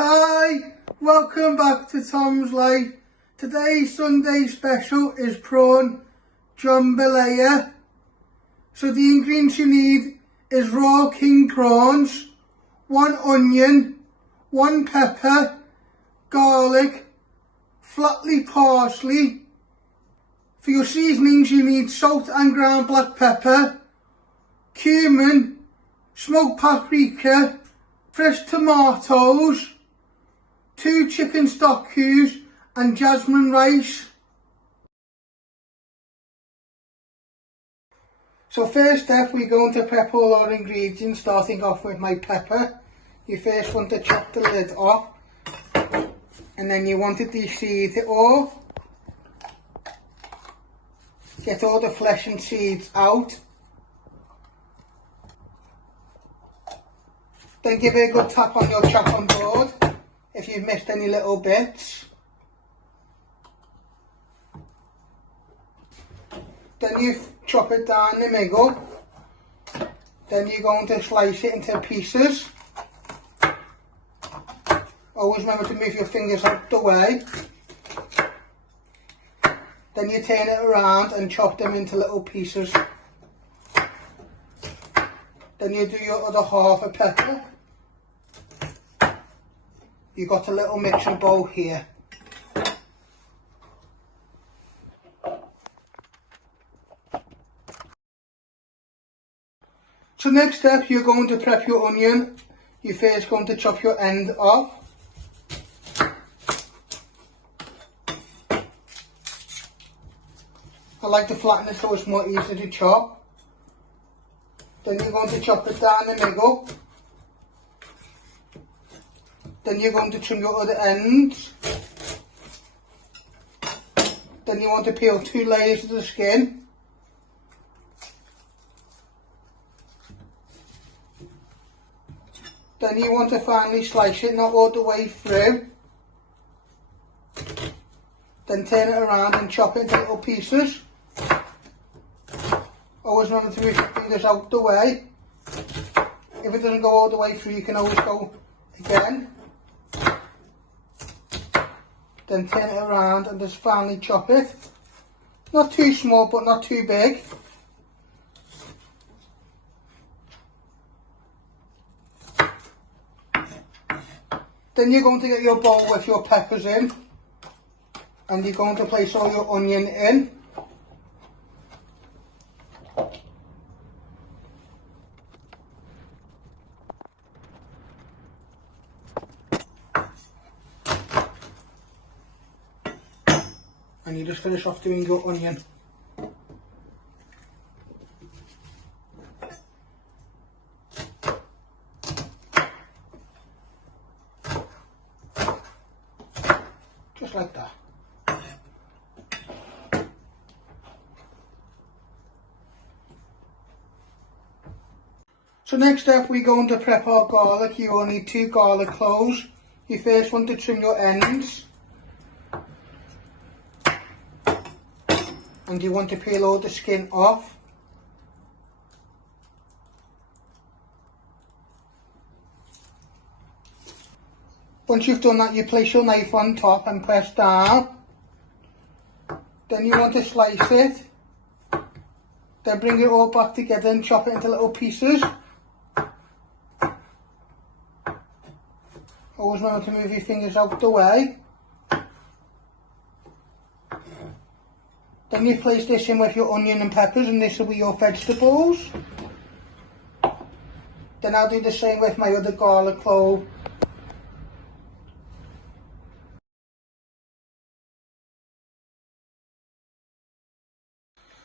Hi, welcome back to Tom's Life. Today's Sunday special is prawn jambalaya. So the ingredients you need is raw king prawns, 1 onion, 1 pepper, garlic, flatly parsley. For your seasonings you need salt and ground black pepper, cumin, smoked paprika, fresh tomatoes, 2 chicken stock cubes and jasmine rice. So first step, we're going to prep all our ingredients, starting off with my pepper. You first want to chop the lid off, and then you want to de-seed it all. Get all the flesh and seeds out. Then give it a good tap on your chopping board if you've missed any little bits. Then you chop it down the middle. Then you're going to slice it into pieces. Always remember to move your fingers out the way. Then you turn it around and chop them into little pieces. Then you do your other half of pepper. You've got a little mixing bowl here. So next step, you're going to prep your onion. You're first going to chop your end off. I like to flatten it so it's more easy to chop. Then you're going to chop it down the middle. Then you're going to trim your other ends. Then you want to peel 2 layers of the skin. Then you want to finally slice it, not all the way through. Then turn it around and chop it into little pieces. Always remember to move your fingers out the way. If it doesn't go all the way through, you can always go again. Then turn it around and just finally chop it. Not too small, but not too big. Then you're going to get your bowl with your peppers in, and you're going to place all your onion in. And you just finish off doing your onion. Just like that. So next step, we're going to prep our garlic. You will need 2 garlic cloves. You first want to trim your ends. And you want to peel all the skin off. Once you've done that, you place your knife on top and press down. Then you want to slice it. Then bring it all back together and chop it into little pieces. Always remember to move your fingers out the way. Then you place this in with your onion and peppers, and this will be your vegetables. Then I'll do the same with my other garlic clove.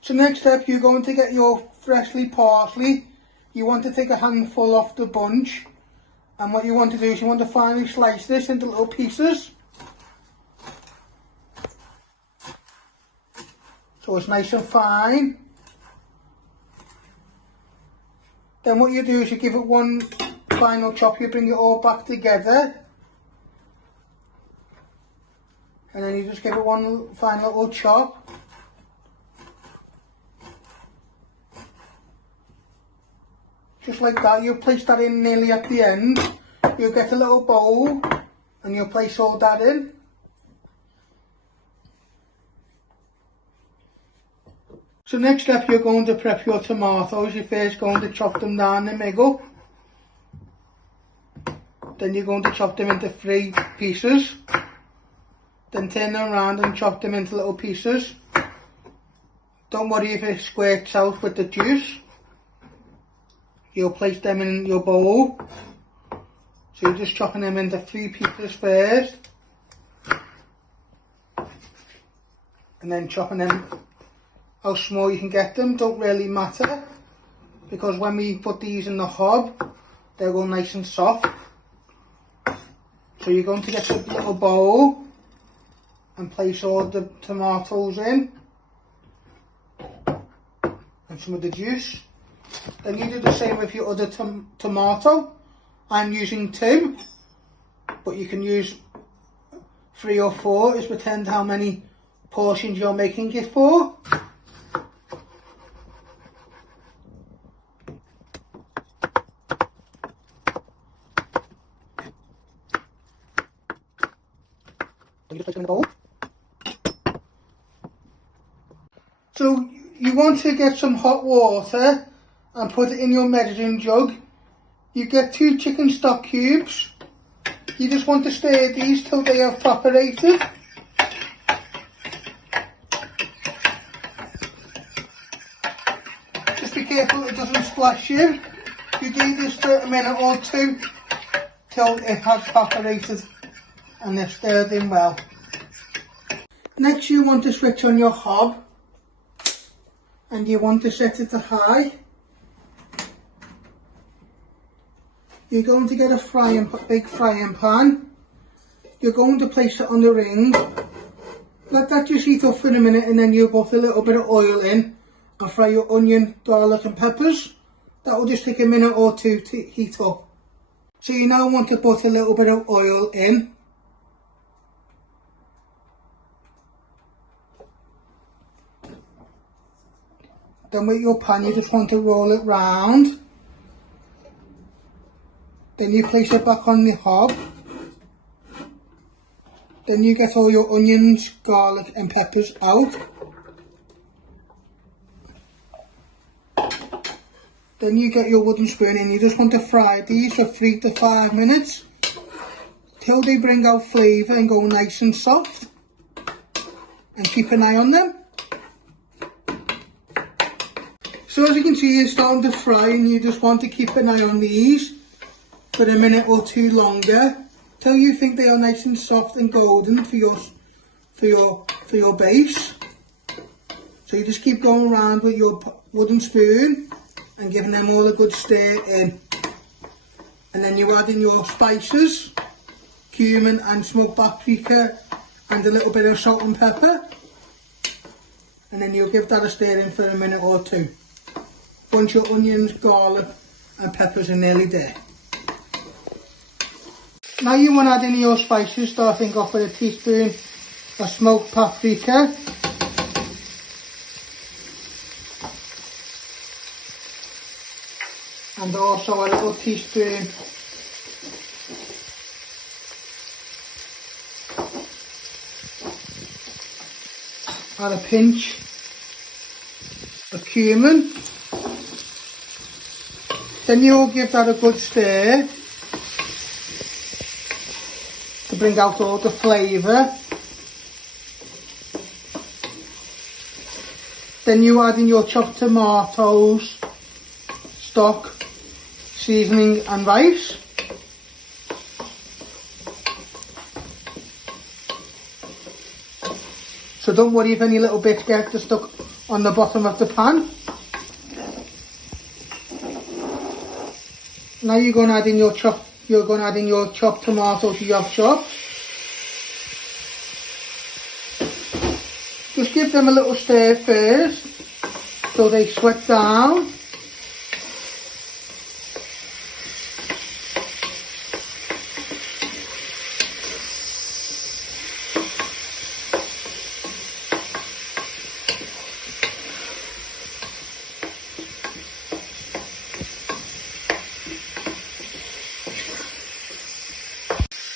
So next step, you're going to get your freshly parsley. You want to take a handful off the bunch, and what you want to do is you want to finely slice this into little pieces. So it's nice and fine. Then what you do is you give it one final chop, you bring it all back together. And then you just give it one final little chop. Just like that, you place that in nearly at the end. You'll get a little bowl and you'll place all that in. So next step, you're going to prep your tomatoes. You're first going to chop them down the middle. Then you're going to chop them into 3 pieces. Then turn them around and chop them into little pieces. Don't worry if it squirts out with the juice. You'll place them in your bowl. So you're just chopping them into 3 pieces first. And then chopping them how small you can get them, don't really matter, because when we put these in the hob, they'll go nice and soft. So you're going to get a little bowl and place all the tomatoes in and some of the juice. Then you do the same with your other tomato. I'm using 2, but you can use 3 or 4. It depends how many portions you're making it for. You just place them in the bowl. So you want to get some hot water and put it in your measuring jug. You get 2 chicken stock cubes. You just want to stir these till they are evaporated. Just be careful it doesn't splash you. You do this for a minute or 2 till it has evaporated and they're stirred in well. Next you want to switch on your hob and you want to set it to high. You're going to get a big frying pan. You're going to place it on the ring. Let that just heat up for a minute and then you'll put a little bit of oil in and fry your onion, garlic and peppers. That will just take a minute or 2 to heat up. So you now want to put a little bit of oil in. Then with your pan you just want to roll it round. Then you place it back on the hob. Then you get all your onions, garlic and peppers out. Then you get your wooden spoon and you just want to fry these for 3 to 5 minutes till they bring out flavour and go nice and soft. And keep an eye on them. So as you can see, you're starting to fry and you just want to keep an eye on these for a minute or 2 longer till you think they are nice and soft and golden for your base. So you just keep going around with your wooden spoon and giving them all a good stir in. And then you add in your spices, cumin and smoked paprika and a little bit of salt and pepper. And then you'll give that a stir in for a minute or 2. Once your onions, garlic and peppers are nearly there. Now you want to add in your spices, starting off with a teaspoon of smoked paprika. And also a little teaspoon and a pinch of cumin. Then you'll give that a good stir to bring out all the flavour. Then you add in your chopped tomatoes, stock, seasoning and rice. So don't worry if any little bits get stuck on the bottom of the pan. Now you're going to add in your chopped tomatoes you have chopped. Just give them a little stir first so they sweat down.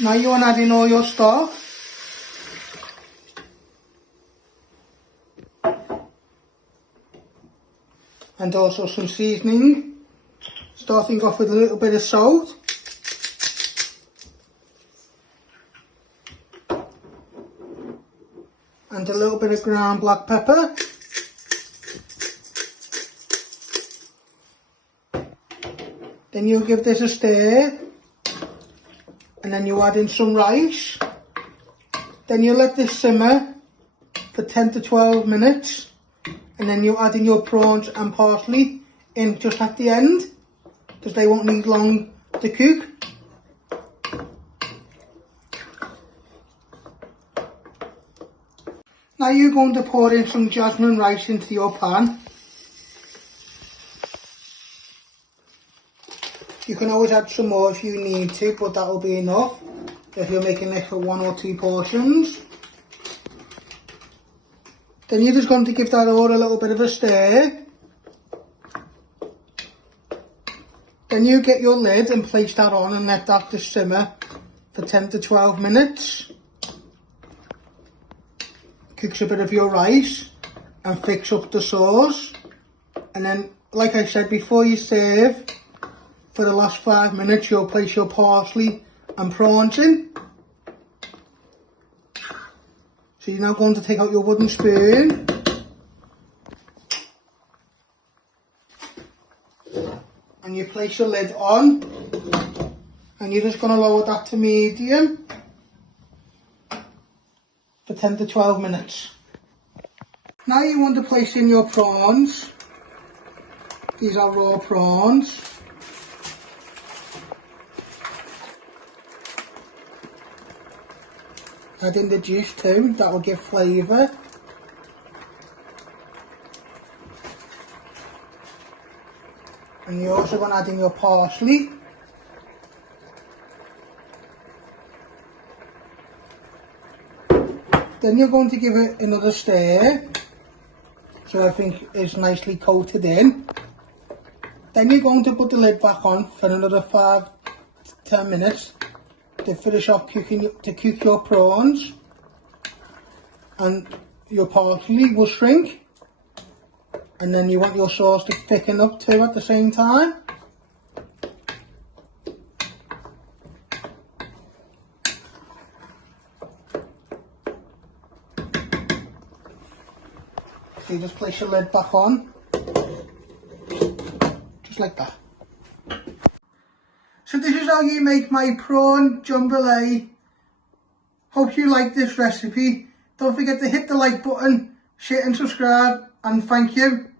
Now you want to add in all your stock. And also some seasoning. Starting off with a little bit of salt. And a little bit of ground black pepper. Then you give this a stir. And then you add in some rice. Then you let this simmer for 10 to 12 minutes. And then you add in your prawns and parsley in just at the end, because they won't need long to cook. Now you're going to pour in some jasmine rice into your pan. You can always add some more if you need to, but that will be enough if you're making this for 1 or 2 portions. Then you're just going to give that all a little bit of a stir. Then you get your lid and place that on and let that just simmer for 10 to 12 minutes. Cooks a bit of your rice and fix up the sauce. And then, like I said, before you serve, for the last 5 minutes, you'll place your parsley and prawns in. So you're now going to take out your wooden spoon. And you place your lid on. And you're just going to lower that to medium for 10 to 12 minutes. Now you want to place in your prawns. These are raw prawns. Add in the juice too, that will give flavour. And you're also going to add in your parsley. Then you're going to give it another stir, so everything is nicely coated in. Then you're going to put the lid back on for another 5 to 10 minutes. To finish off cooking, to cook your prawns, and your parsley will shrink, and then you want your sauce to thicken up too at the same time. So you just place your lid back on, just like that. So this is how you make my prawn jambalaya. Hope you like this recipe. Don't forget to hit the like button, share and subscribe, and thank you.